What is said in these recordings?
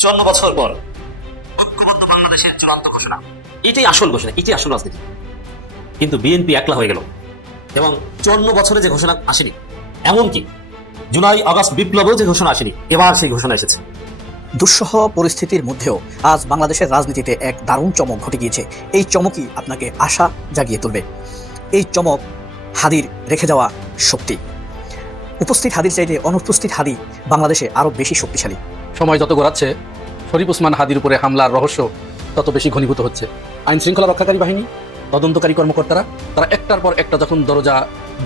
চুয়ান্ন বছর পর। ঐক্যবদ্ধ বাংলাদেশের চূড়ান্ত ঘোষণা। এটাই আসল ঘোষণা এটাই আসল রাজনীতি। কিন্তু বিএনপি একলা হয়ে গেল। এবং চুয়ান্ন বছরে যে ঘোষণা আসেনি এমনকি জুলাই আগস্ট বিপ্লবেও যে ঘোষণা আসেনি এবার সেই ঘোষণা এসেছে। দুঃসহ পরিস্থিতির মধ্যেও আজ বাংলাদেশের রাজনীতিতে এক দারুণ চমক ঘটে গিয়েছে। এই চমকই আপনাকে আশা জাগিয়ে তুলবে। এই চমক হাদির রেখে যাওয়া শক্তি। উপস্থিত হাদির চাইতে অনুপস্থিত হাদি বাংলাদেশে আরও বেশি শক্তিশালী। সময় যত গড়াচ্ছে, শরীফ উসমান হাদির উপরে হামলার রহস্য তত বেশি ঘনীভূত হচ্ছে। আইন শৃঙ্খলা রক্ষাকারী বাহিনী, তদন্তকারী কর্মকর্তারা, তারা একটার পর একটা যখন দরজা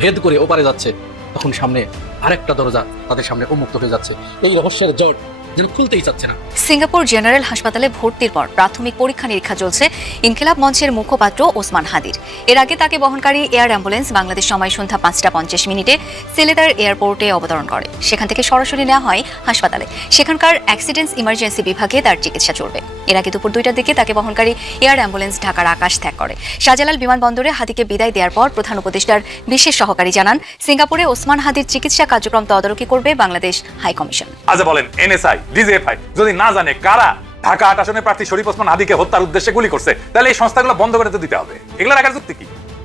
ভেদ করে ওপারে যাচ্ছে, তখন সামনে আরেকটা দরজা তাদের সামনে উন্মুক্ত হয়ে যাচ্ছে। এই রহস্যের জট যেন খুলতেই চাচ্ছে না। সিঙ্গাপুর জেনারেল হাসপাতালে ভর্তির পর প্রাথমিক পরীক্ষা নিরীক্ষা চলছে ইনকিলাব মঞ্চের মুখপাত্র ওসমান হাদির। এর আগে তাকে বহনকারী এয়ার অ্যাম্বুলেন্স বাংলাদেশ সময় সন্ধ্যা পাঁচটা পঞ্চাশ মিনিটে সিলেদার এয়ারপোর্টে অবতরণ করে। সেখান থেকে সরাসরি নেওয়া হয় হাসপাতালে। সেখানকার অ্যাক্সিডেন্টস ইমার্জেন্সি বিভাগে তার চিকিৎসা চলবে। এর আগে দুপুর দুইটার দিকে তাকে বহনকারী এয়ার অ্যাম্বুলেন্স ঢাকার আকাশ ত্যাগ করে। শাহজালাল বিমানবন্দরে হাদিকে বিদায় দেওয়ার পর প্রধান উপদেষ্টার বিশেষ সহকারী জানান সিঙ্গাপুরে ওসমান হাদির চিকিৎসা কার্যক্রম তদারকি করবে বাংলাদেশ হাইকমিশন। আচ্ছা বলেন এনএসআই ডিজিএফআই যদি না জানে কারা ঢাকা আট আসনের প্রার্থী শরীফ ওসমান হাদিকে হত্যার উদ্দেশ্যে গুলি করছে তাহলে এই সংস্থাগুলো বন্ধ করে তো দিতে হবে। এগুলো রাখার যুক্তি কি?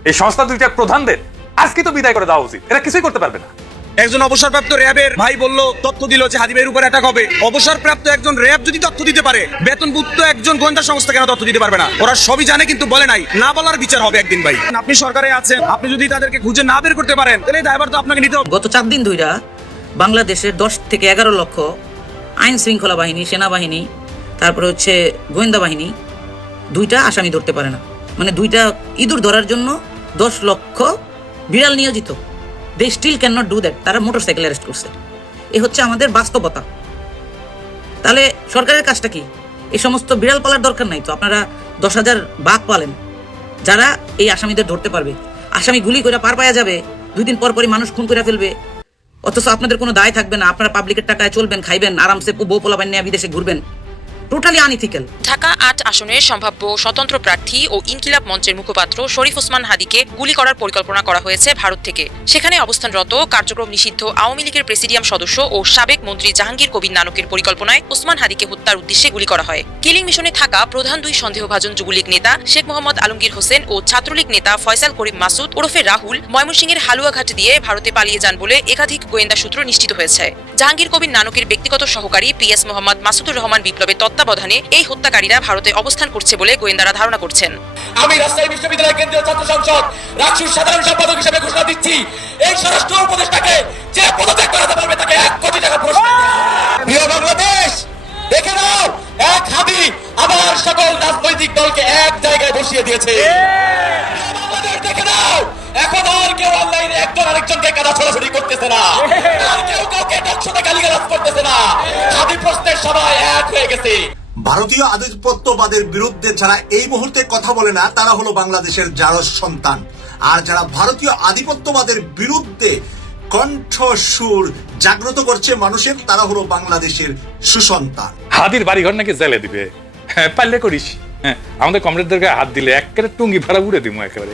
এই সংস্থা দুইটার প্রধানদের আজকে তো বিদায় করে দেওয়া উচিত। এরা কিছুই করতে পারবে না। একজন অবসরপ্রাপ্ত র্যাবের ভাই বলল তথ্য দিল যে হাদিবের উপর অ্যাটাক হবে। অবসরপ্রাপ্ত একজন র্যাব যদি তথ্য দিতে পারে বেতনভুক্ত একজন গোয়েন্দা সংস্থা কেন তথ্য দিতে পারবে না? ওরা সবই জানে কিন্তু বলে নাই। না বলার বিচার হবে একদিন ভাই। আপনি সরকারে আছেন আপনি যদি তাদেরকে খুঁজে না বের করতে পারেন তাহলে দায়ভার তো আপনাকে নিতে হবে। গত চার দিন ধইরা বাংলাদেশের দশ থেকে এগারো লক্ষ আইন শৃঙ্খলা বাহিনী, সেনাবাহিনী, তারপরে হচ্ছে গোয়েন্দা বাহিনী, দুইটা আসামি ধরতে পারে না। মানে দুইটা ইঁদুর ধরার জন্য দশ লক্ষ বিড়াল নিয়োজিত they still can not do that তারা মোটর সাইকেল অ্যারেস্ট করছে। এ হচ্ছে আমাদের বাস্তবতা। তাহলে সরকারের কাজটা কি? এই সমস্ত বিড়াল পালার দরকার নাই তো? আপনারা দশ হাজার বাঘ পালেন। যারা এই আসামিদের ধরতে পারবে। আসামি গুলি করে পার পাওয়া যাবে। দুই দিন পর পরই মানুষ খুন করে ফেলবে। অথচ আপনাদের কোনো দায় থাকবে না। আপনারা পাবলিকের টাকায় চলবেন, খাইবেন, আরামসে বউ পোলাবেন নিয়ে বিদেশে ঘুরবেন। টোটালি আনইথিক্যাল ঢাকা আট আসনের সম্ভাব্য স্বতন্ত্র প্রার্থী ও ইনকিলাব মঞ্চের মুখপাত্র শরীফ ওসমান হাদিকে গুলি করার পরিকল্পনা করা হয়েছে ভারত থেকে। সেখানে অবস্থানরত কার্যক্রম নিষিদ্ধ আওয়ামী লীগের প্রেসিডিয়াম সদস্য ও সাবেক মন্ত্রী জাহাঙ্গীর কবির নানকের পরিকল্পনায় ওসমান হাদিকে হত্যার উদ্দেশ্যে গুলি করা হয়। কিলিং মিশনে থাকা প্রধান দুই সন্দেহভাজন যুবলীগ নেতা শেখ মোহাম্মদ আলমগীর হোসেন ও ছাত্রলীগ নেতা ফয়সাল করিম মাসুদ ওরফে রাহুল ময়মনসিংহের হালুয়াঘাট দিয়ে ভারতে পালিয়ে যান বলে একাধিক গোয়েন্দা সূত্র নিশ্চিত হয়েছে। জাহাঙ্গীর কবির নানকের ব্যক্তিগত সহকারী পিএস মোহাম্মদ মাসুদুর রহমান বিপ্লবের তত্ত্বাবধানে এই হত্যাকারীরা ভারতে অবস্থান করছে বলে গোয়েন্দারা ধারণা করছেন। আমি রাজশাহী বিশ্ববিদ্যালয় কেন্দ্রীয় ছাত্র সংসদ রাকসুর সাধারণ সম্পাদক হিসেবে ঘোষণা দিচ্ছি এই স্বরাষ্ট্র উপদেষ্টাকে যে পদত্যাগ করাতে পারবে তাকে এক কোটি টাকা পুরস্কার প্রিয় বাংলাদেশ দেখে নাও এক হাদি আবার সকল রাজনৈতিক দলকে এক জায়গায় বসিয়ে দিয়েছে। বাংলাদেশ দেখে নাও এখন কেউ অনলাইনে একজন আরেকজনকে কাদা ছড়াছড়ি করতেছে না। আর কেউ কাউকে টকশোতে গালিগালাজ করতেছে না। হাদি সবাই এক হয়ে গেছে। ভারতীয় আধিপত্যবাদের বিরুদ্ধে যারা এই মুহূর্তে কথা বলে না তারা হলো বাংলাদেশের জারস সন্তান। আর যারা ভারতীয় আধিপত্যবাদের বিরুদ্ধে কণ্ঠসুর জাগ্রত করছে মানুষের তারা হলো বাংলাদেশের সুসন্তান। হাদির বাড়িঘর নাকি জেলে দিবে? হ্যাঁ পারলে করিস। হ্যাঁ আমাদের কমরেডদেরকে হাত দিলে একেবারে টুঙ্গি ভাড়া উড়ে দিব একেবারে।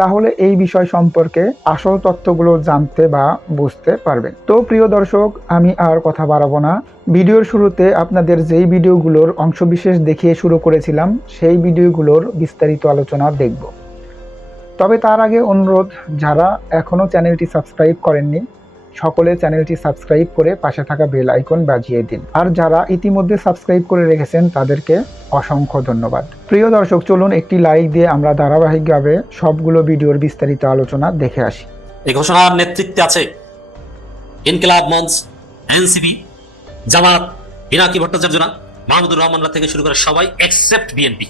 তাহলে এই বিষয় সম্পর্কে আসল তথ্যগুলো জানতে বা বুঝতে পারবেন। তো প্রিয় দর্শক, আমি আর কথা বাড়াবো না। ভিডিওর শুরুতে আপনাদের যেই ভিডিওগুলোর অংশবিশেষ দেখিয়ে শুরু করেছিলাম, সেই ভিডিওগুলোর বিস্তারিত আলোচনা দেখব। তবে তার আগে অনুরোধ, যারা এখনও চ্যানেলটি সাবস্ক্রাইব করেননি সকলে চ্যানেলটি সাবস্ক্রাইব করে পাশে থাকা বেল আইকন বাজিয়ে দিন। আর যারা ইতিমধ্যে সাবস্ক্রাইব করে রেখেছেন, তাদেরকে অসংখ্য ধন্যবাদ। প্রিয় দর্শক, চলুন একটি লাইক দিয়ে আমরা ধারাবাহিকভাবে সবগুলো ভিডিওর বিস্তারিত আলোচনা দেখে আসি। এই ঘোষণার নেতৃত্বে আছে ইনকিলাব মঞ্চ এনসিপি জামাত বিনাকি ভট্টাচার্যরা মাহমুদুর রহমানরা থেকে শুরু করে সবাই এক্সেপ্ট বিএনপি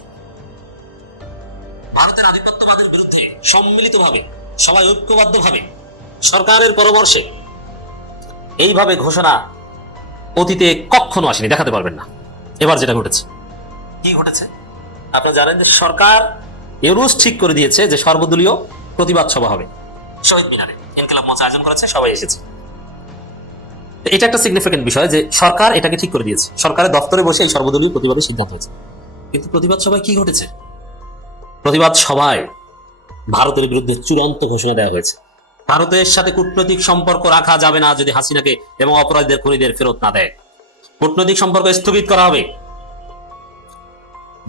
ভারতের আধিপত্যবাদের বিরুদ্ধে সম্মিলিতভাবে, সবাই ঐক্যবদ্ধভাবে, সরকারের পরামর্শে এইভাবে ঘোষণা অতীতে কখনো আসেনি দেখাতে পারবেন না। এবার যেটা ঘটেছে। কি ঘটেছে? আপনারা জানেন যে সরকার ইউনুস ঠিক করে দিয়েছে যে সর্বদলীয় প্রতিবাদ সভা হবে। শহীদ মিনারে ইনকিলাব মঞ্চ আয়োজন করেছে সবাই এসেছে। এটা একটা সিগনিফিকেন্ট বিষয় যে সরকার এটাকে ঠিক করে দিয়েছে। সরকারের দপ্তরে বসে এই সর্বদলীয় প্রতিবাদের সিদ্ধান্ত হয়েছে। কিন্তু প্রতিবাদ সভায় কি ঘটেছে? প্রতিবাদ সভায় ভারতের বিরুদ্ধে চূড়ান্ত ঘোষণা দেওয়া হয়েছে। ভারতের সাথে কূটনৈতিক সম্পর্ক রাখা যাবে না যদি হাসিনাকে এবং অপরাধীদের খুনিদের ফেরত না দেয়। কূটনৈতিক সম্পর্ক স্থগিত করা হবে।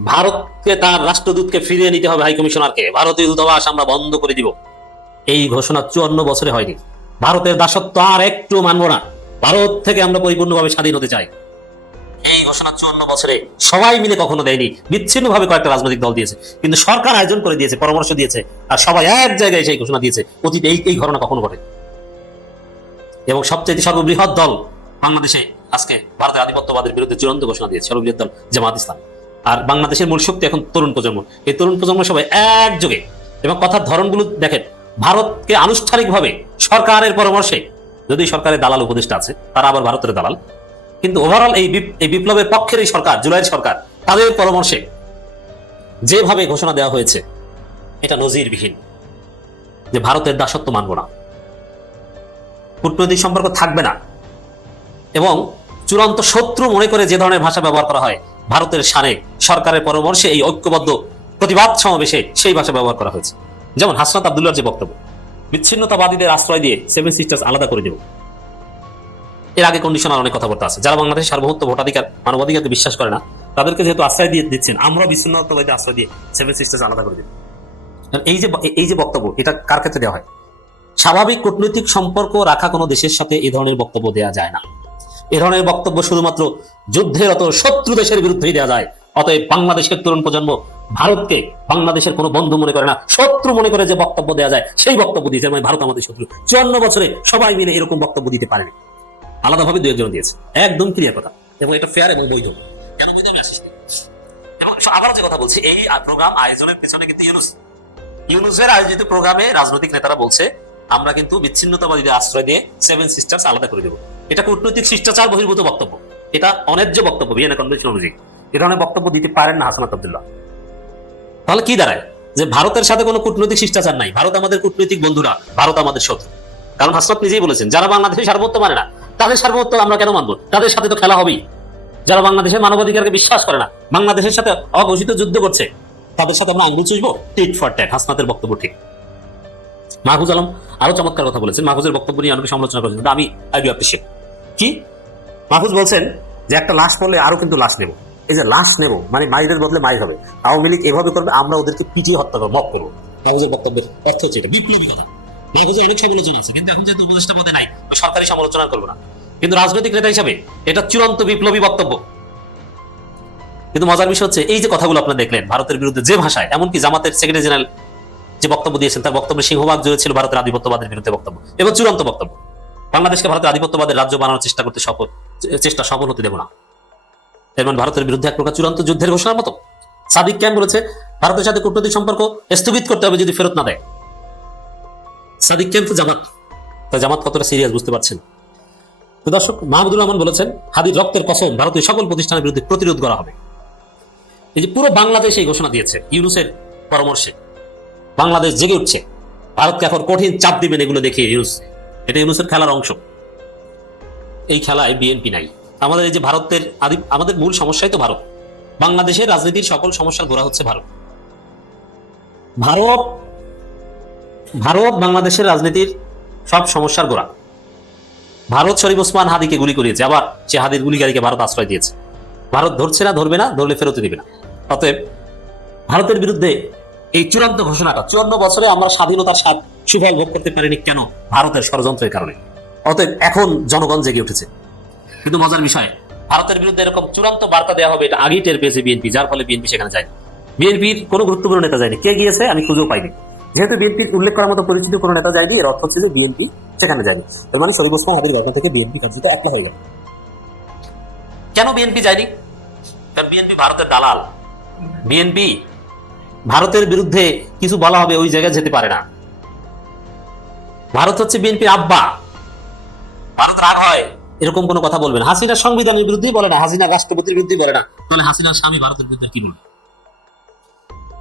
ভারতকে তার রাষ্ট্রদূতকে ফিরিয়ে নিতে হবে হাই কমিশনারকে ভারতীয় দূতাবাস আমরা বন্ধ করে দিব। এই ঘোষণা চুয়ান্ন বছরে হয়নি। ভারতের দাসত্ব আর একটু মানব না। ভারত থেকে আমরা পরিপূর্ণভাবে স্বাধীন হতে চাই। এই ঘোষণা চুয়ান্ন বছরে সবাই মিলে কখনো দেয়নি। কয়েকটা রাজনৈতিক দল দিয়েছে। কিন্তু সরকার আয়োজন করে দিয়েছে, পরামর্শ দিয়েছে, আর সবাই এক জায়গায় সেই ঘোষণা দিয়েছে, অতীতে এই এই ঘটনা কখনো ঘটে এবং সবচেয়ে সর্ববৃহৎ দল বাংলাদেশে আজকে ভারতের আধিপত্যবাদের বিরুদ্ধে চূড়ান্ত ঘোষণা দিয়েছে, সর্ববৃহৎ দল জামাত ইসলাম। আর বাংলাদেশের মূল শক্তি এখন তরুণ প্রজন্ম। এই তরুণ প্রজন্ম সবাই একযোগে। এবং কথার ধরনগুলো দেখেন, ভারতকে আনুষ্ঠানিকভাবে সরকারের পরামর্শে, যদি সরকারের দালাল উপদেষ্টা আছে, তারা আবার ভারতের দালাল। কিন্তু ওভারঅল এই বিপ্লবের পক্ষের এই সরকার, জুলাইয়ের সরকার, তাদের পরামর্শে যেভাবে ঘোষণা দেওয়া হয়েছে, এটা নজিরবিহীন যে ভারতের দাসত্ব মানব না। কূটনৈতিক সম্পর্ক থাকবে না। এবং চূড়ান্ত শত্রু মনে করে যে ধরনের ভাষা ব্যবহার করা হয়, ভারতের সানে সরকারের পরামর্শে এই ঐক্যবদ্ধ প্রতিবাদ সমাবেশে সেই ভাষা ব্যবহার করা হয়েছে। যেমন হাসনাত আবদুল্লার যে বক্তব্য, বিচ্ছিন্নতাবাদীদের আশ্রয় দিয়ে সেভেন সিস্টার্স আলাদা করে দেব। এর আগে কন্ডিশনার অনেক কথাবার্তা আছে। যারা বাংলাদেশের সার্বভৌমত্ব ভোটাধিকার, মানবাধিকারকে বিশ্বাস করে না, তাদেরকে যেহেতু আশ্রয় দিয়ে দিচ্ছেন, আমরা বিচ্ছিন্নতাবাদী আশ্রয় দিয়ে সেভেন সিস্টার্স আলাদা করে দেব এই যে এই যে বক্তব্য, এটা কার ক্ষেত্রে দেওয়া হয়? স্বাভাবিক কূটনৈতিক সম্পর্ক রাখা কোনো দেশের সাথে এই ধরনের বক্তব্য দেওয়া যায় না। এ ধরনের বক্তব্য শুধুমাত্র যুদ্ধের অত শত্রু দেশের বিরুদ্ধেই দেওয়া যায়। অতএব বাংলাদেশের তরুণ প্রজন্ম ভারতকে বাংলাদেশের কোনো বন্ধু মনে করে না, শত্রু মনে করে যে বক্তব্য দেওয়া যায়, সেই বক্তব্য দিতে মানে ভারত আমাদের শত্রু। চুয়ান্ন বছরে সবাই মিলে এরকম বক্তব্য দিতে পারেনি। আলাদাভাবে দু একজন দিয়েছে। একদম ক্লিয়ার কথা। এবং এটা ফেয়ার এবং বৈধ। কেন বৈধ এবং যে কথা বলছি, এই প্রোগ্রাম আয়োজনের পিছনে কিন্তু ইউনুস। ইউনুসের আয়োজিত প্রোগ্রামে রাজনৈতিক নেতারা বলছে, আমরা কিন্তু বিচ্ছিন্নতাবাদীদের আশ্রয় দিয়ে সেভেন সিস্টার্স আলাদা করে দেবো। এটা কূটনৈতিক শিষ্টাচার বহির্ভূত বক্তব্য। এটা বক্তব্য ভিয়েনা কনভেনশন অনুযায়ী। এ ধরনের বক্তব্য দিতে পারেন না হাসনাত আব্দুল্লাহ। তাহলে কি দাঁড়ায়? যে ভারতের সাথে কোনো কূটনৈতিক শিষ্টাচার নাই। ভারত আমাদের কূটনৈতিক বন্ধুরা, ভারত আমাদের শত্রু। কারণ হাসনাত নিজেই বলেছেন, যারা বাংলাদেশের সার্বত্ব মানে না তাদের সার্বত্ব আমরা কেন মানবো? তাদের সাথে তো খেলা হবেই। যারা বাংলাদেশের মানবাধিকারকে বিশ্বাস করে না, বাংলাদেশের সাথে অঘোষিত যুদ্ধ করছে, তাদের সাথে আমরা আঙ্গুল চুষবো? টিট ফর ট্যাট হাসনাতের বক্তব্য ঠিক। মাহফুজ আলম আরও চমৎকার কথা বলেছেন। মাহফুজের বক্তব্য নিয়ে অনেকে সমালোচনা করেছেন আমি আই ডু অ্যাপ্রিসিয়েট কি? মাহফুজ বলছেন যে একটা লাশ পড়লে আরও কিন্তু লাশ নেব। এই যে লাশ নেব মানে মাইদের বদলে মাই হবে। আওয়ামী লীগ এভাবে করবে, আমরা ওদেরকে পিটিয়ে হত্যা করব মক করব। মাহফুজের বক্তব্যের অর্থ হচ্ছে এটা। বিপ্লবী কথা। মাহফুজের অনেক সমালোচনা আছে, কিন্তু এখন যেহেতু উপদেষ্টা পদে নাই সরকারি সমালোচনা করব না। কিন্তু রাজনৈতিক নেতা হিসাবে এটা চূড়ান্ত বিপ্লবী বক্তব্য। কিন্তু মজার বিষয় হচ্ছে, এই যে কথাগুলো আপনারা দেখলেন, ভারতের বিরুদ্ধে যে ভাষায়, এমনকি জামাতের সেক্রেটারি জেনারেল যে বক্তব্য দিয়েছেন, তার বক্তব্যের সিংহভাগ জুড়ে ছিল ভারতের আধিপত্যবাদের বিরুদ্ধে বক্তব্য। এবং চূড়ান্ত বক্তব্য। বাংলাদেশকে ভারতের আধিপত্যবাদের রাজ্য বানানোর চেষ্টা করতে সফল, চেষ্টা সফল হতে দেব না। এর মানে ভারতের বিরুদ্ধে এক প্রকার চূড়ান্ত যুদ্ধের ঘোষণার মতো। সাদিক ক্যান বলেছে, ভারতের সাথে কূটনৈতিক সম্পর্ক স্থগিত করতে হবে যদি ফেরত না দেয়। সাদিক ক্যান তো জামাত জামাত কতটা সিরিয়াস বুঝতে পারছেন? তো দর্শক, মাহমুদুর রহমান বলেছেন, হাদির রক্তের কসম ভারতীয় সকল প্রতিষ্ঠানের বিরুদ্ধে প্রতিরোধ করা হবে। এই যে পুরো বাংলাদেশ এই ঘোষণা দিয়েছে, ইউনুসের পরামর্শে। বাংলাদেশ জেগে উঠছে। ভারতকে এখন কঠিন চাপ দিবেন এগুলো দেখে ইউনুস। এটা ইউনুসের খেলার অংশ। এই খেলায় বিএনপি নাই। আমাদের এই যে ভারতের আদি আমাদের মূল সমস্যাই তো ভারত। বাংলাদেশের রাজনীতির সকল সমস্যার গোড়া হচ্ছে ভারত। ভারত ভারত বাংলাদেশের রাজনীতির সব সমস্যার গোড়া। ভারত শরীফ ওসমান হাদিকে গুলি করিয়েছে, আবার সে হাদির গুলিকারীকে ভারত আশ্রয় দিয়েছে। ভারত ধরছে না, ধরবে না, ধরলে ফেরত দিবে না। অতএব ভারতের বিরুদ্ধে এই চূড়ান্ত ঘোষণাটা, চুয়ান্ন বছরে আমরা স্বাধীনতার স্বাদ সুফল ভোগ করতে পারিনি কেন ভারতের ষড়যন্ত্রের কারণে? অতএব এখন জনগণ জেগে উঠেছে। কিন্তু মজার বিষয়, ভারতের বিরুদ্ধে এরকম চূড়ান্ত বার্তা দেওয়া হবে, এটা আগেই টের পেয়েছে বিএনপি, যার ফলে বিএনপি সেখানে যায়নি। বিএনপির কোনো গুরুত্বপূর্ণ নেতা যায়নি। কে গিয়েছে আমি খুঁজেও পাইনি। যেহেতু বিএনপির উল্লেখ করার মতো পরিচিত কোনো নেতা যায়নি, এর অর্থ হচ্ছে যে বিএনপি সেখানে যায়নি। তার মানে শরীফ ওসমান হাদির ঘটনা থেকে বিএনপি কার্যত একলা হয়ে গেল। কেন বিএনপি যায়নি? কারণ বিএনপি ভারতের দালাল। বিএনপি ভারতের বিরুদ্ধে কিছু বলা হবে ওই জায়গায় যেতে পারে না। ভারত হচ্ছে বিএনপির আব্বা। ভারত রাগ হয়। এরকম কোনো কথা বলবেন হাসিনার সংবিধানের বিরুদ্ধেই বলে না হাসিনা রাষ্ট্রপতির বিরুদ্ধেই বলে না। তাহলে হাসিনার স্বামী ভারতের বিরুদ্ধে কি বলবে?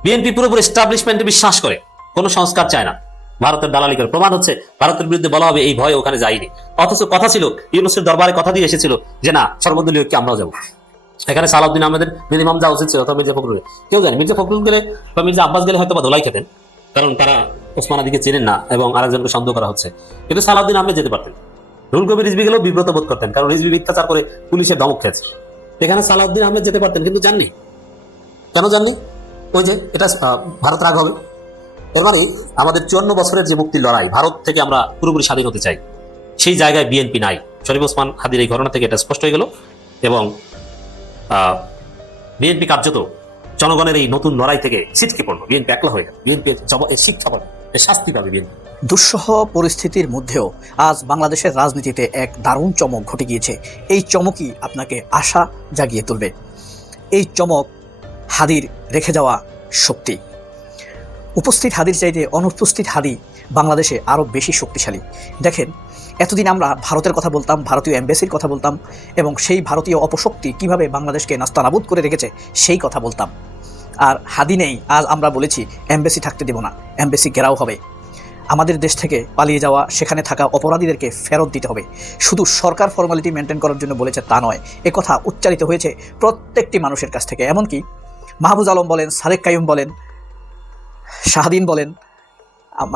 বিএনপি পুরোপুরি এস্টাবলিশমেন্টে বিশ্বাস করে। কোনো সংস্কার চায় না। ভারতের দালালি করে প্রমাণ হচ্ছে, ভারতের বিরুদ্ধে বলা হবে, এই ভয় ওখানে যায়নি। অথচ কথা ছিল, ইউনুসের দরবারে কথা দিয়ে এসেছিল যে, না, সর্বদলীয় ঐক্যে আমরাও যাব। এখানে সালাউদ্দিন আহমেদের মিনিমাম যাওয়া উচিত ছিল, অথবা মির্জা ফখরুল। কেউ জানে, মির্জা ফখরুল গেলে বা মির্জা আব্বাস গেলে হয়তো বা খেতেন, কারণ তারা ওসমান আদিকে চেনেন না এবং আরেকজনকে সন্দেহ করা হচ্ছে। কিন্তু সালাউদ্দিন আহমেদ যেতে পারতেন। রুল কবির রিজবি গেলেও বিব্রত বোধ করতেন, কারণ রিজবি মিথ্যাচার করে পুলিশের ধমক খেয়েছে। এখানে সালাউদ্দিন আহমেদ যেতে পারতেন, কিন্তু জাননি কেন জাননি ওই যে, এটা ভারত রাগ হবে। এর মানে আমাদের চুয়ান্ন বছরের যে মুক্তির লড়াই, ভারত থেকে আমরা পুরোপুরি স্বাধীন হতে চাই। সেই জায়গায় বিএনপি নাই। শরীফ ওসমান হাদির এই ঘটনা থেকে এটা স্পষ্ট হয়ে গেল এবং বিএনপি কার্যত জনগণের এই নতুন লড়াই থেকে ছিটকে পড়ল। বিএনপি একলা হয়ে গেল। বিএনপি শিক্ষা পাবে শাস্তি পাবে বিএনপি দুঃসহ পরিস্থিতির মধ্যেও আজ বাংলাদেশের রাজনীতিতে এক দারুণ চমক ঘটে গিয়েছে। এই চমকই আপনাকে আশা জাগিয়ে তুলবে। এই চমক হাদির রেখে যাওয়া শক্তি। উপস্থিত হাদির চাইতে অনুপস্থিত হাদি বাংলাদেশে আরও বেশি শক্তিশালী। দেখেন, এতদিন আমরা ভারতের কথা বলতাম, ভারতীয় এম্বাসির কথা বলতাম, এবং সেই ভারতীয় অপশক্তি কীভাবে বাংলাদেশকে নাস্তানাবুদ করে রেখেছে, সেই কথা বলতাম। আর হাদি নেই, আজ আমরা বলেছি, এম্বাসি থাকতে দেব না, এম্বাসি ঘেরাও হবে। আমাদের দেশ থেকে পালিয়ে যাওয়া, সেখানে থাকা অপরাধীদেরকে ফেরত দিতে হবে। শুধু সরকার ফর্মালিটি মেনটেন করার জন্য বলেছে তা নয়, এ কথা উচ্চারিত হয়েছে প্রত্যেকটি মানুষের কাছ থেকে। এমনকি মাহবুজ আলম বলেন সারেক কায়ুম বলেন শাহদিন বলেন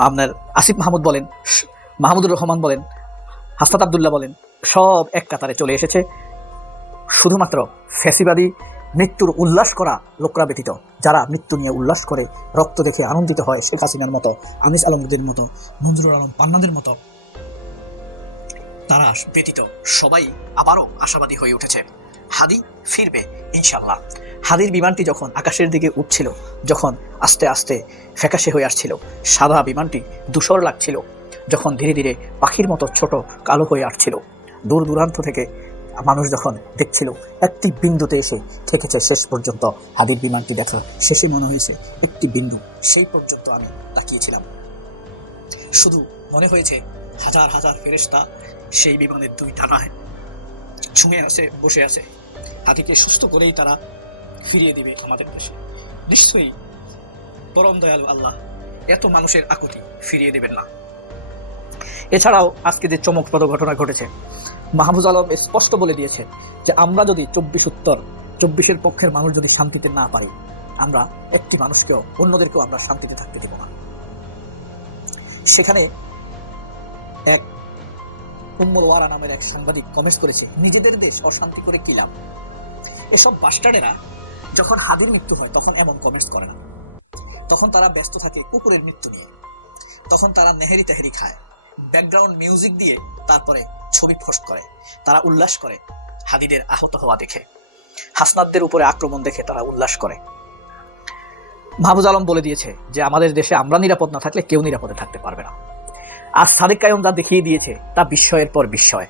আপনার আসিফ মাহমুদ বলেন মাহমুদুর রহমান বলেন, হাসনাত আবদুল্লাহ বলেন, সব এক কাতারে চলে এসেছে। শুধুমাত্র ফ্যাসিবাদী মৃত্যুর উল্লাস করা লোকরা ব্যতীত, যারা মৃত্যু নিয়ে উল্লাস করে, রক্ত দেখে আনন্দিত হয় শেখ হাসিনার মতো, আনিস আলমদের মতো, মঞ্জুরুল আলম পান্নাদের মতো। তারা ব্যতীত সবাই আবারও আশাবাদী হয়ে উঠেছে। হাদি ফিরবে ইনশাল্লাহ হাদির বিমানটি যখন আকাশের দিকে উঠছিল, যখন আস্তে আস্তে ফ্যাকাশে হয়ে আসছিল, সাদা বিমানটি ধূসর লাগছিল, যখন ধীরে ধীরে পাখির মতো ছোট কালো হয়ে আসছিল। দূর দূরান্ত থেকে মানুষ যখন দেখছিল, একটি বিন্দুতে এসে ঠেকেছে শেষ পর্যন্ত হাদির বিমানটি দেখা শেষে মনে হয়েছে একটি বিন্দু, সেই পর্যন্ত আমি তাকিয়েছিলাম। শুধু মনে হয়েছে হাজার হাজার ফেরেশতা সেই বিমানের দুই টানায় ছুঁয়ে আছে, বসে আছে। হাতিকে সুস্থ করেই তারা ফিরিয়ে দিবে আমাদের দেশে। নিশ্চয়ই পরম দয়ালু আল্লাহ এত মানুষের আকুতি ফিরিয়ে দেবেন না। এছাড়াও আজকে যে চমকপ্রদ ঘটনা ঘটেছে মাহমুদ আলম স্পষ্ট বলে দিয়েছেন যে আমরা যদি চব্বিশ উত্তর, চব্বিশের পক্ষের মানুষ যদি শান্তিতে না পারি, আমরা একটি মানুষকেও, অন্যদেরকেও আমরা শান্তিতে থাকতে দেব না। সেখানে এক উম্মুল ওয়ারা নামের এক সাংবাদিক কমেন্টস করেছে, নিজেদের দেশ অশান্তি করে কি লাভ? এসব বাস্টার্ডেরা যখন হাদির মৃত্যু হয়, তখন এমন কমেন্টস করে না। তখন তারা ব্যস্ত থাকে কুকুরের মৃত্যু নিয়ে। তখন তারা নেহেরি তেহেরি খায়। ব্যাকগ্রাউন্ড মিউজিক দিয়ে তারপরে ছবি পোস্ট করে। তারা উল্লাস করে, হাদিদের আহত হওয়া দেখে। হাসনাদদের উপরে আক্রমণ দেখে তারা উল্লাস করে। মাহবুজ আলম বলে দিয়েছে যে, আমাদের দেশে আমরা নিরাপদ না থাকলে কেউ নিরাপদে থাকতে পারবে না। আর সাদেক কায়ম যা দেখিয়ে দিয়েছে, তা বিস্ময়ের পর বিস্ময়।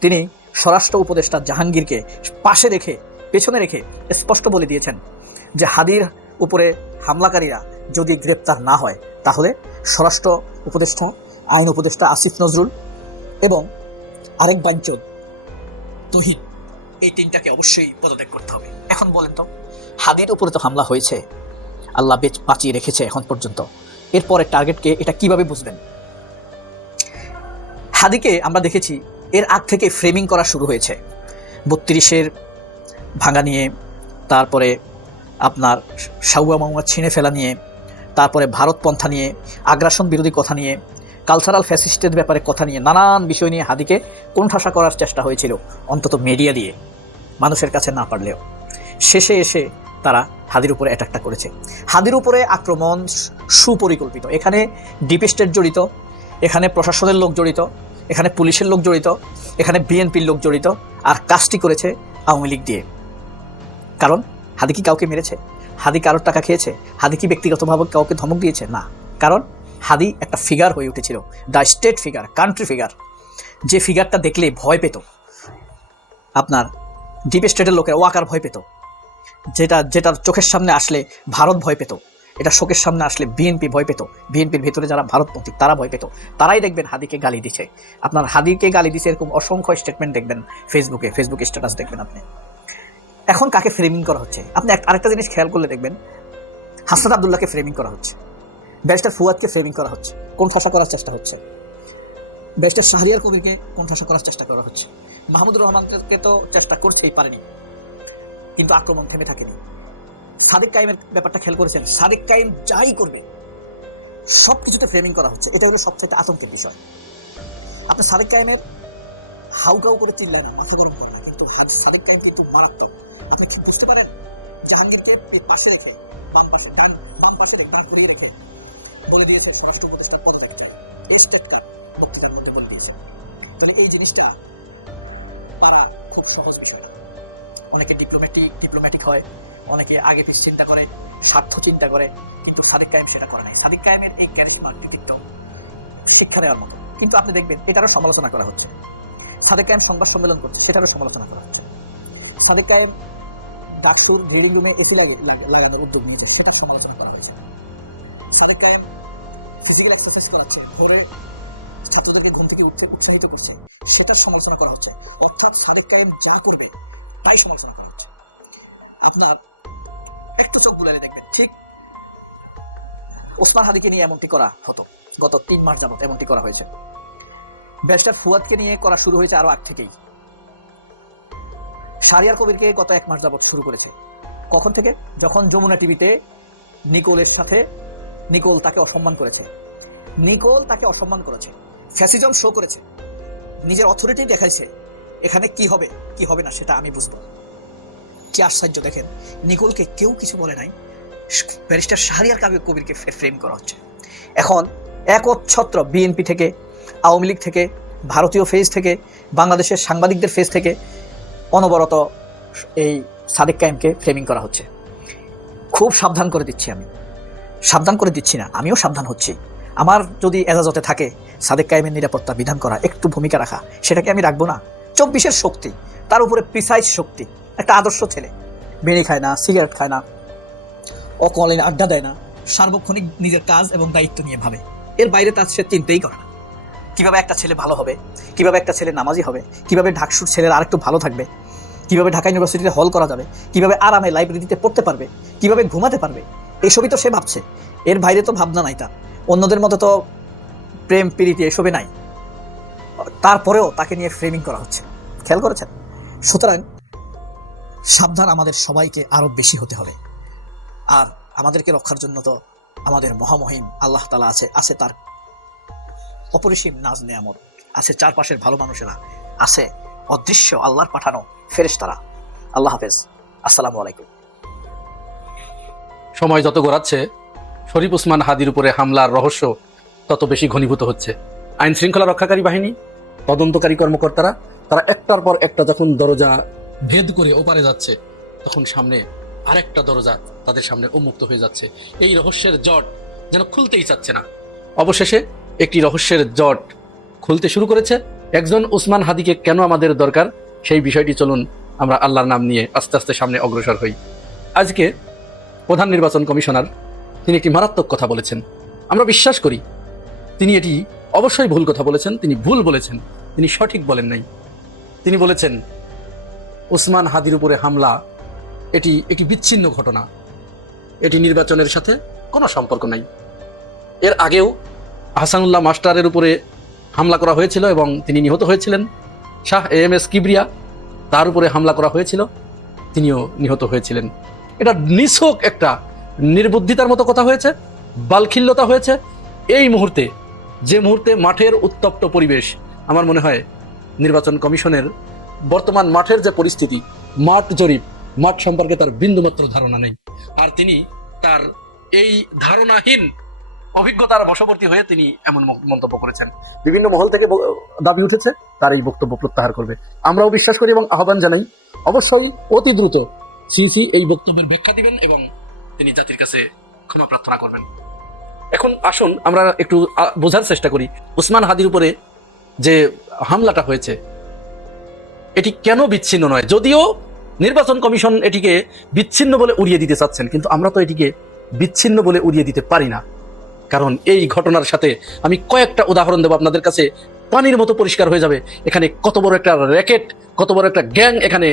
তিনি স্বরাষ্ট্র উপদেষ্টা জাহাঙ্গীরকে পাশে রেখে পেছনে রেখে স্পষ্ট বলে দিয়েছেন যে হাদির উপরে হামলাকারীরা যদি গ্রেপ্তার না হয়, তাহলে স্বরাষ্ট্র উপদেষ্টা, আইন উপদেষ্টা আসিফ নজরুল এবং আরেক বাঞ্চদ তহিদ এই তিনটাকে অবশ্যই পদত্যাগ করতে হবে। এখন বলেন তো, হাদির উপরে তো হামলা হয়েছে, আল্লাহ বেচ বাঁচিয়ে রেখেছে এখন পর্যন্ত। এরপরে টার্গেটকে এটা কীভাবে বুঝবেন? হাদিকে আমরা দেখেছি, এর আগ থেকে ফ্রেমিং করা শুরু হয়েছে। বত্রিশের ভাঙা নিয়ে, তারপরে আপনার সাউয়া মামা ছিঁড়ে ফেলা নিয়ে, তারপরে ভারতপন্থা নিয়ে, আগ্রাসন বিরোধী কথা নিয়ে কালচারাল ফ্যাসিস্টের ব্যাপারে কথা নিয়ে, নানান বিষয় নিয়ে হাদিকে কোণঠাসা করার চেষ্টা হয়েছিল, অন্তত মিডিয়া দিয়ে, মানুষের কাছে না পারলেও। শেষে এসে তারা হাদির উপরে অ্যাটাকটা করেছে। হাদির উপরে আক্রমণ সুপরিকল্পিত। এখানে ডিপ স্টেট জড়িত, এখানে প্রশাসনের লোক জড়িত, এখানে পুলিশের লোক জড়িত, এখানে বিএনপির লোক জড়িত, আর কাজটি করেছে আওয়ামী লীগ দিয়ে। কারণ হাদি কি কাউকে মেরেছে? হাদি কারোর টাকা খেয়েছে? হাদি কি ব্যক্তিগতভাবে কাউকে ধমক দিয়েছে? না। কারণ হাদি একটা ফিগার হয়ে উঠেছিল। The state figure country figure যে ফিগারটা দেখলে ভয় পেত। আপনার ডিপ স্টেটের লোকের ওয়াকার ভয় পেত। যেটা যেটা চোখের সামনে আসলে ভারত ভয় পেত। এটা শোকের সামনে আসলে বিএনপি ভয় পেত। বিএনপির ভেতরে যারা ভারতপন্থী, তারা ভয় পেত। তারাই দেখবেন হাদিকে গালি দিছে আপনার হাদিকে গালি দিছে এরকম অসংখ্য স্টেটমেন্ট দেখবেন ফেসবুকে ফেসবুক স্ট্যাটাস দেখবেন আপনি। এখন কাকে ফ্রেমিং করা হচ্ছে? আপনি আরেকটা জিনিস খেয়াল করলে দেখবেন হাসান আবদুল্লাহকে ফ্রেমিং করা হচ্ছে। ব্যারিস্টার ফুয়াদকে ফ্রেমিং করা হচ্ছে, কোণঠাসা করার চেষ্টা হচ্ছে। ব্যারিস্টার শাহরিয়ার কবিরকে কোণঠাসা করার চেষ্টা করা হচ্ছে। মাহমুদুর রহমানকে তো চেষ্টা করছেই পারেনি, কিন্তু আক্রমণ থেমে থাকেনি। সাদেক কাইমের ব্যাপারটা খেয়াল করেছেন? সাদেক কাইম যাই করবে সব কিছুতে ফ্রেমিং করা হচ্ছে। এটা হলো সবথেকে আতঙ্কের বিষয়। আপনি সাদেক কাইমের হাউকাউ করে চিল্লায় না, মাথা গরম করে কিন্তু মারাত্মক। আপনি কি বুঝতে পারেন? জাহাঙ্গীরকে পাশে রেখে বাম পাশে ডান, বাম পাশে বাম হয়ে রেখে বলে দিয়েছে স্বরাষ্ট্র স্টেট কার্ড বলে দিয়েছে। তাহলে এই জিনিসটা তারা খুব সহজ বিষয়। অনেকে ডিপ্লোম্যাটিক ডিপ্লোম্যাটিক হয়, অনেকে আগে পিছ চিন্তা করে, স্বার্থ চিন্তা করে, কিন্তু সাদিক কায়েম সেটা করে নাই। সাদিক কায়েমের এই শিক্ষা দেওয়ার মতো। কিন্তু আপনি দেখবেন, এটারও সমালোচনা করা হচ্ছে। সাদিক কায়েম সংবাদ সম্মেলন করছে সেটারও সমালোচনা করা হচ্ছে। সাদিক কায়েম ডাকসুর রিডিং রুমে এসি লাগে লাগানোর উদ্যোগ নিয়েছে সেটার সমালোচনা করা হচ্ছে সাদিক কায়েম ফিজিক্যাল এক্সারসাইজ করাচ্ছে করে ছাত্রদেরকে ঘুম থেকে উঠতে উৎসাহিত করছে সেটার সমালোচনা করা হচ্ছে। অর্থাৎ সাদিক কায়েম যা করবে, তাই সমালোচনা করা হচ্ছে। আপনার একটু চোখ বুলালে দেখবেন, ঠিক ওসমান হাদিকে নিয়ে এমনটি করা হতো। গত তিন মাস যাবত এমনটি করা হয়েছে। ব্যারিস্টার ফুয়াদকে নিয়ে করা শুরু হয়েছে আরও আগ থেকেই। শারিয়ার কবিরকে গত এক মাস যাবত শুরু করেছে। কখন থেকে? যখন যমুনা টিভিতে নিকোলের সাথে নিকোল তাকে অসম্মান করেছে। নিকোল তাকে অসম্মান করেছে। ফ্যাসিজম শো করেছে। নিজের অথরিটি দেখাইছে এখানে কি হবে কি হবে না সেটা আমি বুঝব। কি আশ্চর্য দেখেন, নিকোলকে কেউ কিছু বলে নাই। ব্যারিস্টার শাহরিয়ার কাবি কবিরকে ফ্রেম করা হচ্ছে। এখন একচ্ছত্র বিএনপি থেকে আওয়ামী লীগ থেকে, ভারতীয় ফেজ থেকে, বাংলাদেশের সাংবাদিকদের ফেজ থেকে অনবরত এই সাদেক কায়েমকে ফ্রেমিং করা হচ্ছে। খুব সাবধান করে দিচ্ছি আমি। সাবধান করে দিচ্ছি না, আমিও সাবধান হচ্ছি। আমার যদি এজাজতে থাকে, সাদেক কায়েমের নিরাপত্তা বিধান করা, একটু ভূমিকা রাখা, সেটাকে আমি রাখব না। চব্বিশের শক্তি, তার উপরে প্রিসাইজ শক্তি, একটা আদর্শ ছেলে। বেড়ি খায় না সিগারেট খায় না অকলিন আড্ডা দেয় না, সার্বক্ষণিক নিজের কাজ এবং দায়িত্ব নিয়ে ভাবে। এর বাইরে তার সে চিন্তাই করে না। কীভাবে একটা ছেলে ভালো হবে, কীভাবে একটা ছেলে নামাজি হবে, কীভাবে ঢাকসুর ছেলের আরেকটু ভালো থাকবে, কীভাবে ঢাকা ইউনিভার্সিটিতে হল করা যাবে, কীভাবে আরামে লাইব্রেরিতে পড়তে পারবে, কীভাবে ঘুমাতে পারবে, এসবই তো সে ভাবছে। এর বাইরে তো ভাবনা নাই তার। অন্যদের মতো তো প্রেম, প্রীতি এসবে নাই। তারপরেও তাকে নিয়ে ফ্রেমিং করা হচ্ছে। খেয়াল করেছেন? সুতরাং সাবধান আমাদের সবাইকে আরও বেশি হতে হবে। আর আমাদেরকে রক্ষার জন্য তো আমাদের মহামহিম আল্লাহ তালা আছে আছে তার অপরিসীম নাজ নেয়ামত আছে চারপাশের ভালো মানুষেরা, আছে অদৃশ্য আল্লাহর পাঠানো ফেরেশতারা। আল্লাহ হাফেজ। আসসালামু আলাইকুম। সময় যত গড়াচ্ছে, শরীফ ওসমান হাদির উপরে হামলার রহস্য তত বেশি ঘনীভূত হচ্ছে। আইন শৃঙ্খলা রক্ষাকারী বাহিনী, তদন্তকারী কর্মকর্তারা, তারা একটার পর একটা যখন দরজা ভেদ করে ওপারে যাচ্ছে, তখন সামনে আরেকটা দরজা তাদের সামনে উন্মুক্ত হয়ে যাচ্ছে। এই রহস্যের জট যেন খুলতেই চাচ্ছে না। অবশেষে একটি রহস্যের জট খুলতে শুরু করেছে। একজন ওসমান হাদিকে কেন আমাদের দরকার? সেই বিষয়টি চলুন আমরা আল্লাহর নাম নিয়ে আস্তে আস্তে সামনে অগ্রসর হই। আজকে প্রধান নির্বাচন কমিশনার, তিনি একটি মারাত্মক কথা বলেছেন। আমরা বিশ্বাস করি, তিনি এটি অবশ্যই ভুল কথা বলেছেন, তিনি ভুল বলেছেন, তিনি সঠিক বলেন নাই। তিনি বলেছেন ওসমান হাদির উপরে হামলা, এটি একটি বিচ্ছিন্ন ঘটনা। এটি নির্বাচনের সাথে কোনো সম্পর্ক নাই। এর আগেও হাসানুল্লাহ মাস্টারের উপরে হামলা করা হয়েছিল এবং তিনি নিহত হয়েছিলেন। Shah A M S Kibria তার উপরে হামলা করা হয়েছিল, তিনিও নিহত হয়েছিলেন। এটা নিছক একটা নির্বুদ্ধিতার মতো কথা হয়েছে, বালখিল্যতা হয়েছে। এই মুহূর্তে, যে মুহূর্তে মাঠের উত্তপ্ত পরিবেশ, আমার মনে হয় নির্বাচন কমিশনের বর্তমান মাঠের যে পরিস্থিতি, মাঠ জরিপ, মাঠ সম্পর্কে তার বিন্দুমাত্র ধারণা নেই। আর তিনি তার এই ধারণাহীন অভিজ্ঞতার বশবর্তী হয়ে তিনি এমন মন্তব্য করেছেন। বিভিন্ন মহল থেকে দাবি উঠেছে তার এই বক্তব্য প্রত্যাহার করবে। আমরাও বিশ্বাস করি এবং আহ্বান জানাই অবশ্যই অতি দ্রুত সিসি এই বক্তব্যের ব্যাখ্যা দিবেন এবং তিনি জাতির কাছে ক্ষমা প্রার্থনা করবেন। এখন আসুন আমরা একটু বোঝার চেষ্টা করি উসমান হাদির উপরে যে হামলাটা হয়েছে এটি কেন বিচ্ছিন্ন নয়? যদিও নির্বাচন কমিশন এটিকে বিচ্ছিন্ন বলে উড়িয়ে দিতে চাচ্ছেন কিন্তু আমরা তো এটিকে বিচ্ছিন্ন বলে উড়িয়ে দিতে পারি না। কারণ এই ঘটনার সাথে আমি কয়েকটা উদাহরণ দেবো আপনাদের কাছে। পানির মতো পরিষ্কার হয়ে যাবে। এখানে কত বড় একটা র্যাকেট, কত বড় একটা গ্যাং এখানে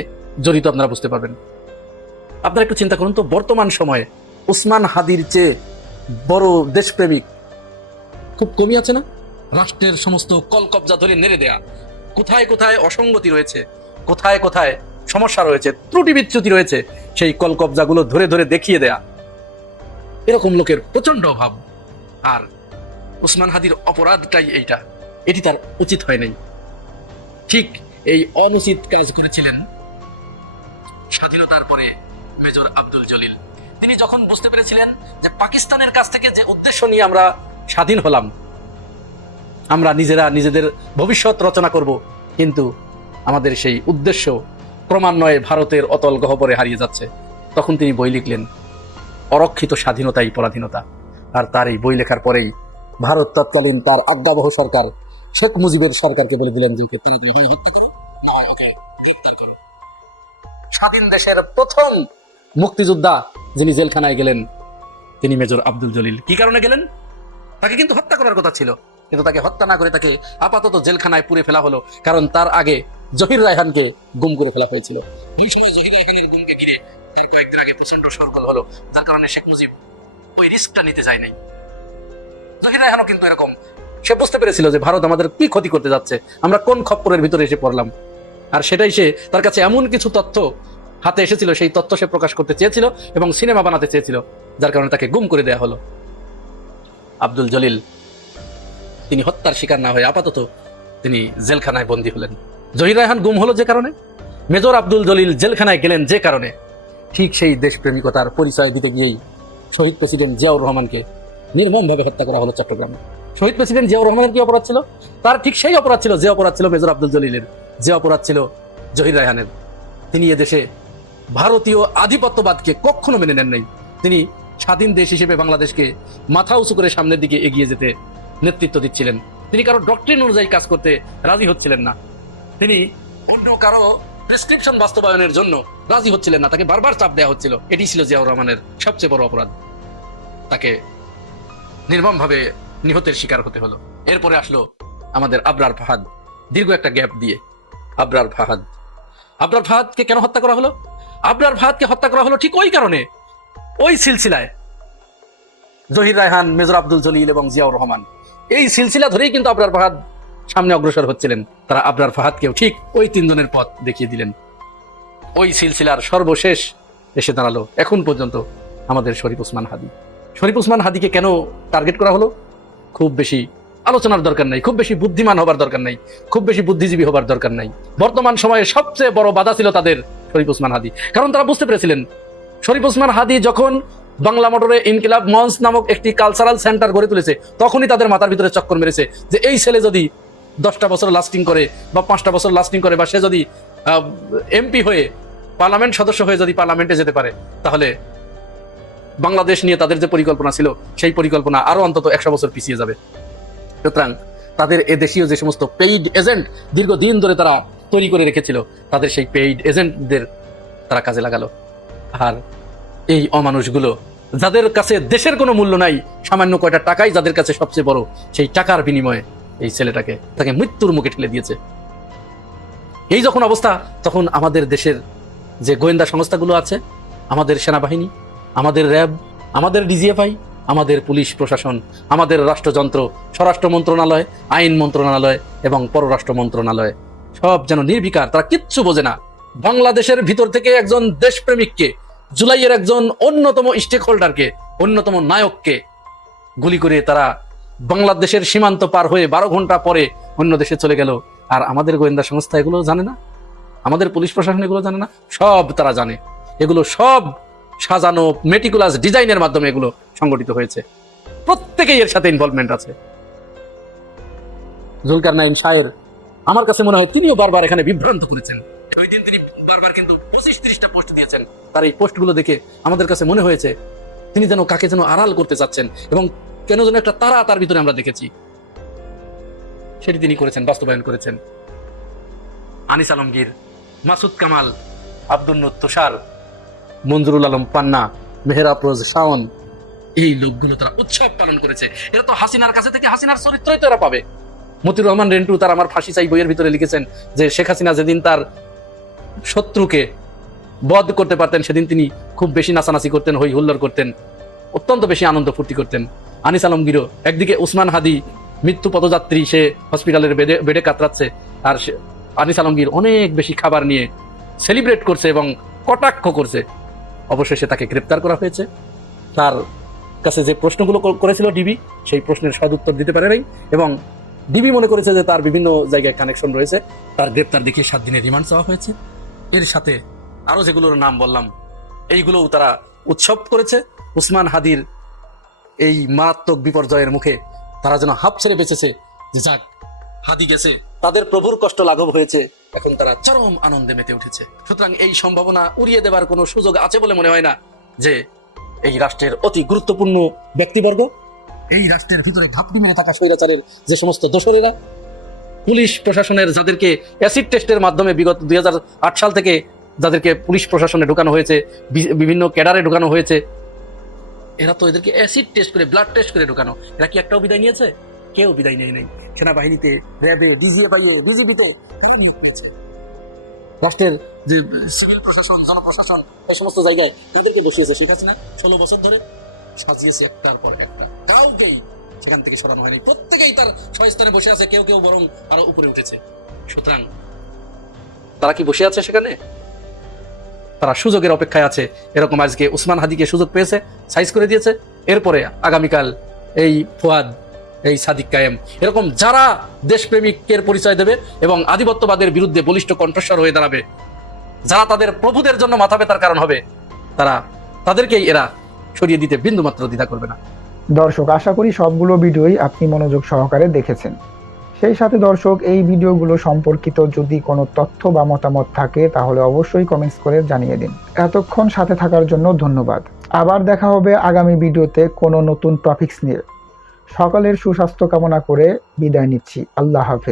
জড়িত আপনারা বুঝতে পারবেন। আপনারা একটু চিন্তা করুন তো, বর্তমান সময়ে ওসমান হাদির চেয়ে বড় দেশপ্রেমিক খুব কমই আছে না? রাষ্ট্রের সমস্ত কলকবজা ধরে নেড়ে দেয়া। কোথায় কোথায় অসঙ্গতি রয়েছে, কোথায় কোথায় সমস্যা রয়েছে, ত্রুটি বিচ্যুতি রয়েছে, সেই কলকবজাগুলো ধরে ধরে দেখিয়ে দেয়া। এরকম লোকের প্রচণ্ড অভাব। আর উসমান হাদির অপরাধটাই এইটা। এটি তার উচিত হয় নাই। ঠিক এই অনুচিত কাজ করেছিলেন স্বাধীনতার পরে মেজর আব্দুল জলিল। তিনি যখন বুঝতে পেরেছিলেন যে পাকিস্তানের কাছ থেকে যে উদ্দেশ্য নিয়ে আমরা স্বাধীন হলাম, আমরা নিজেরা নিজেদের ভবিষ্যৎ রচনা করব, কিন্তু আমাদের সেই উদ্দেশ্য ক্রমান্বয়ে ভারতের অতল গহ্বরে হারিয়ে যাচ্ছে। তখন তিনি বই লিখলেন, অরক্ষিত স্বাধীনতাই পরাধীনতা। আর তার এই বই লেখার পরেই ভারত তৎকালীন তার আজ্ঞাবহ সরকার শেখ মুজিবের সরকারকে বলে দিলেন যে স্বাধীন দেশের প্রথম মুক্তিযোদ্ধা যিনি জেলখানায় গেলেন, তিনি মেজর আব্দুল জলিল। কি কারণে গেলেন? তাকে কিন্তু হত্যা করার কথা ছিল। কিন্তু তাকে হত্যা না করে তাকে আপাতত জেলখানায় পুরে ফেলা হলো, কারণ তার আগে জহির রায়হানকে গুম করে ফেলা হয়েছিল। ওই সময় জহির রায়হানের গুমকে ঘিরে তার কয়েকদিন আগে প্রচণ্ড সরকল হলো। তার কারণে শেখ মুজিব ওই রিস্কটা নিতে যায় নাই। জহির রায়হানও কিন্তু এরকম, সে বুঝতে পেরেছিল যে ভারত আমাদের কি ক্ষতি করতে যাচ্ছে, আমরা কোন খপ্পরের ভিতরে এসে পড়লাম। আর সেটাই সে তার কাছে এমন কিছু তথ্য হাতে এসেছিল, সেই তথ্য সে প্রকাশ করতে চেয়েছিল এবং সিনেমা বানাতে চেয়েছিল, যার কারণে তাকে গুম করে দেয়া হলো। আব্দুল জলিল, তিনি হত্যার শিকার না হয়ে আপাতত তিনি জেলখানায় বন্দী হলেন। জহির রায়হান গুম হলো যে কারণে? মেজর আব্দুল জলিল জেলখানায় গেলেন যে কারণে? ঠিক সেই দেশপ্রেমিকতার পরিচয় দিতে গিয়েই শহীদ প্রেসিডেন্ট জিয়াউর রহমানকে নির্মমভাবে হত্যা করা হলো চট্টগ্রামে। শহীদ প্রেসিডেন্ট জিয়াউর রহমানের কি অপরাধ ছিল? তার ঠিক সেই অপরাধ ছিল যে অপরাধ ছিল মেজর আব্দুল জলিলের, যে অপরাধ ছিল জহির রায়হানের। তিনি এদেশে ভারতীয় আধিপত্যবাদকে কখনো মেনে নেন নাই। তিনি স্বাধীন দেশ হিসেবে বাংলাদেশকে মাথা উঁচু করে সামনের দিকে এগিয়ে যেতে নেতৃত্ব দিচ্ছিলেন। তিনি কারও ডক্টরিন অনুযায়ী কাজ করতে রাজি হচ্ছিলেন না। তিনি অন্য কারও প্রেসক্রিপশন বাস্তবায়নের জন্য রাজি হচ্ছিলেন না। তাকে বারবার চাপ দেওয়া হচ্ছিল। এটি ছিল জিয়াউর রহমানের সবচেয়ে বড় অপরাধ। তাকে নির্মমভাবে নিহতের শিকার হতে হলো। এরপরে আসলো আমাদের আবরার ফাহাদ। দীর্ঘ একটা গ্যাপ দিয়ে আবরার ফাহাদ। আবরার ফাহাদকে কেন হত্যা করা হলো? আবরার ফাহাদকে হত্যা করা হলো ঠিক ওই কারণে, ওই সিলসিলায়। জহির রায়হান, মেজর আব্দুল জলিল এবং জিয়াউর রহমান। এই সিলসিলা ধরেই কিন্তু আবরার ফাহাদ সামনে অগ্রসর হচ্ছিলেন। তারা আবরার ফাহাদকেও ঠিক ওই তিনজনের পথ দেখিয়ে দিলেন। ওই সিলসিলার সর্বশেষ এসে দাঁড়াল এখন পর্যন্ত আমাদের শরীফ ওসমান হাদি। শরীফ ওসমান হাদিকে কেন টার্গেট করা হলো? খুব বেশি আলোচনার দরকার নাই, খুব বেশি বুদ্ধিমান হবার দরকার নাই, খুব বেশি বুদ্ধিজীবী হবার দরকার নাই। বর্তমান সময়ে সবচেয়ে বড় বাধা ছিল তাদের শরীফ ওসমান হাদি। কারণ তারা বুঝতে পেরেছিলেন, শরীফ ওসমান হাদি যখন বাংলা মোটরে ইনকিলাব মঞ্চ নামক একটি কালচারাল সেন্টার গড়ে তুলেছে, তখনই তাদের মাথার ভিতরে চক্কর মেরেছে যে এই ছেলে যদি দশটা বছর লাস্টিং করে বা পাঁচটা বছর লাস্টিং করে বা সে যদি এমপি হয়ে পার্লামেন্ট সদস্য হয়ে যদি পার্লামেন্টে যেতে পারে, তাহলে বাংলাদেশ নিয়ে তাদের যে পরিকল্পনা ছিল, সেই পরিকল্পনা আরও অন্তত একশো বছর পিছিয়ে যাবে। সুতরাং তাদের এ দেশীয় যে সমস্ত পেইড এজেন্ট দীর্ঘদিন ধরে তারা তৈরি করে রেখেছিল, তাদের সেই পেইড এজেন্টদের তারা কাজে লাগালো। আর এই অমানুষগুলো যাদের কাছে দেশের কোনো মূল্য নাই, সামান্য কয়টা টাকাই যাদের কাছে সবচেয়ে বড়, সেই টাকার বিনিময়ে এই ছেলেটাকে, তাকে মৃত্যুর মুখে ঠেলে দিয়েছে। এই যখন অবস্থা, তখন আমাদের দেশের যে গোয়েন্দা সংস্থাগুলো আছে, আমাদের সেনাবাহিনী, আমাদের র্যাব, আমাদের ডিজিএফআই, আমাদের পুলিশ প্রশাসন, আমাদের রাষ্ট্রযন্ত্র, স্বরাষ্ট্র মন্ত্রণালয়, আইন মন্ত্রণালয় এবং পররাষ্ট্র মন্ত্রণালয়, সব যেন নির্বিকার, তারা কিচ্ছু বোঝে না। বাংলাদেশের ভিতর থেকে একজন দেশপ্রেমিককে, জুলাইয়ের একজন অন্যতম স্টেক হোল্ডারকে অন্যতম নায়ককে গুলি করে তারা বাংলাদেশের সীমান্ত পার হয়ে বারো ঘণ্টা পরে অন্য দেশে চলে গেল। আর আমাদের গোয়েন্দা সংস্থা এগুলো জানে না? আমাদের পুলিশ প্রশাসন এগুলো জানে না? সব তারা জানে। এগুলো সব সাজানো মেটিকুলাস ডিজাইনের মাধ্যমে এগুলো সংগঠিত হয়েছে। প্রত্যেকেই এর সাথে ইনভলভমেন্ট আছে। জুলকার নাইম শায়ের, আমার কাছে মনে হয় তিনিও বারবার এখানে বিভ্রান্ত করেছেন। ওই দিন তিনি বারবার কিন্তু পঁচিশ ত্রিশটা পোস্ট দিয়েছেন। তার এই পোস্টগুলো দেখে আমাদের কাছে মনে হয়েছে তিনি যেন কাকে যেন আড়াল করতে চাচ্ছেন এবং কেন যেন একটা তারা তার ভিতরে আমরা দেখেছি। সেটি তিনি করেছেন, বাস্তবায়ন করেছেন। আনিস আলমগীর, মাসুদ কামাল, আব্দুল তুষার, মঞ্জুরুল আলম পান্না মেহরাপ্রোজ শাওন। এই লোকগুলো তারা উৎসব পালন করেছে। এরা তো হাসিনার কাছে থেকে হাসিনার চরিত্রই তো এরা পাবে। মতিউর রহমান রেন্টু তার আমার ফাঁসি চাই বইয়ের ভিতরে লিখেছেন যে শেখ হাসিনা যেদিন তার শত্রুকে বধ করতে পারতেন, সেদিন তিনি খুব বেশি নাচানাচি করতেন, হই হুল্লোড় করতেন, অত্যন্ত বেশি আনন্দ ফুর্তি করতেন। আনিস আলমগীরও। একদিকে উসমান হাদি, মৃত্যু পদযাত্রী, সে হসপিটালের বেডে বেডে কাতরাচ্ছে, আর সে আনিস আলমগীর অনেক বেশি খাবার নিয়ে সেলিব্রেট করছে এবং কটাক্ষ করছে। অবশেষে তাকে গ্রেপ্তার করা হয়েছে। তার কাছে যে প্রশ্নগুলো করেছিল ডিবি, সেই প্রশ্নের সদুত্তর দিতে পারে নাই এবং ডিবি মনে করেছে যে তার বিভিন্ন জায়গায় কানেকশন রয়েছে। তার গ্রেপ্তার দেখিয়ে সাত দিনের রিমান্ড চাওয়া হয়েছে। এর সাথে আরও যেগুলোর নাম বললাম, এইগুলোও তারা উৎসব করেছে। উসমান হাদির এই মারাত্মক বিপর্যয়ের মুখে তারা যেন হাফ ছেড়ে বেঁচেছে। যে যাক, হাদি গেছে। তাদের প্রভুর কষ্ট লাঘব হয়েছে। এখন তারা চরম আনন্দে মেতে উঠেছে। সুতরাং এই সম্ভাবনা উড়িয়ে দেবার কোনো সুযোগ আছে বলে মনে হয় না যে এই রাষ্ট্রের অতি গুরুত্বপূর্ণ ব্যক্তিবর্গ, এই রাষ্ট্রের ভিতরে ঘাপটি মেরে থাকা স্বৈরাচারের যে সমস্ত দোষরেরা, পুলিশ প্রশাসনের যাদেরকে অ্যাসিড টেস্টের মাধ্যমে বিগত দুই হাজার আট সাল থেকে যাদেরকে পুলিশ প্রশাসনে ঢোকানো হয়েছে বিভিন্ন ক্যাডারে ঢোকানো হয়েছে এরা তো এদেরকে অ্যাসিড টেস্ট করে ব্লাড টেস্ট করে ঢোকানো। এরা কি একটাও বিদায় নিয়েছে? কেউ বিদায় নেই নাই। সেনাবাহিনীতে, র্যাবে ডিজিএফআইএ বিজিবিতে তারা নিয়োগ পেয়েছে। রাষ্ট্রের যে সিভিল প্রশাসন জনপ্রশাসন এই সমস্ত জায়গায় তাদেরকে বসিয়েছে শেখ হাসিনা। ষোলো বছর ধরে সাজিয়েছে একটার পর একটা। কাউকেই সেখান থেকে সরানো হয়নি। প্রত্যেকেই তার স্বস্থানে বসে আছে, কেউ কেউ বরং আরও উপরে উঠেছে। সুতরাং তারা কি বসে আছে সেখানে? তারা সুযোগের অপেক্ষায় আছে। এরকম আজকে উসমান হাদিকে সুযোগ পেয়েছে সাইজ করে দিয়েছে। এরপরে আগামীকাল এই ফুয়াদ, এই সাদিক কায়েম। এরকম যারা দেশপ্রেমিকের পরিচয় দেবে এবং আধিপত্যবাদের বিরুদ্ধে বলিষ্ঠ কণ্ঠস্বর হয়ে দাঁড়াবে, যারা তাদের প্রভুদের জন্য মাথা ব্যথার কারণ হবে, তারা তাদেরকেই এরা সরিয়ে দিতে বিন্দুমাত্র দ্বিধা করবে না। দর্শক, আশা করি সবগুলো ভিডিওই আপনি মনোযোগ সহকারে দেখেছেন। সেই সাথে দর্শক, এই ভিডিওগুলো সম্পর্কিত যদি কোনো তথ্য বা মতামত থাকে, তাহলে অবশ্যই কমেন্টস করে জানিয়ে দিন। এতক্ষণ সাথে থাকার জন্য ধন্যবাদ। আবার দেখা হবে আগামী ভিডিওতে কোনো নতুন টপিক্স নিয়ে। সকালের সুস্বাস্থ্য কামনা করে বিদায় নিচ্ছি। আল্লাহ হাফেজ।